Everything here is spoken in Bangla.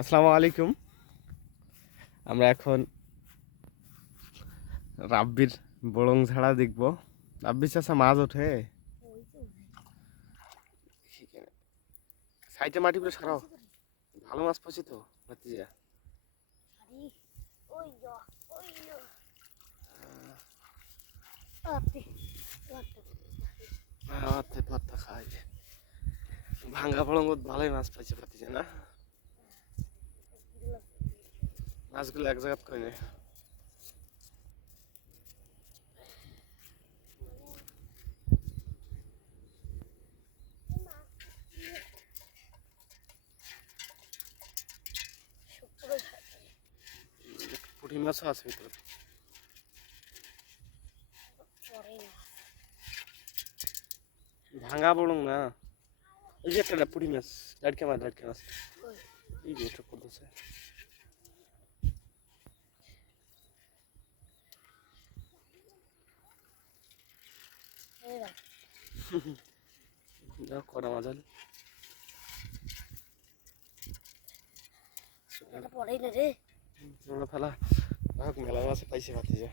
আসসালামু আলাইকুম। আমরা এখন রাব্বির বড়ং ঝাড়া দেখব। রাব্বির চাষা মাছ ওঠে? সাইডে মাটিগুলো সারাও। ভালো মাছ পাচ্ছি তো ভাঙ্গা বড়ঙ্গ ভালোই মাছ পাইছে ভাতিজা, না? মাছগুলো এক জায়গাত করে নেই। পুঁটি মাছও আছে ভিতরে। ভাঙা বড়ং না। এই যে একটা পুঁটি মাছ, লাটকে মাছ লাটকে মাছ। এই যে এটা করতেছে যাও কটা মাছ হল পড়াই না রে। ফেলা। মেলা মাছ পাইছে ভাতি যা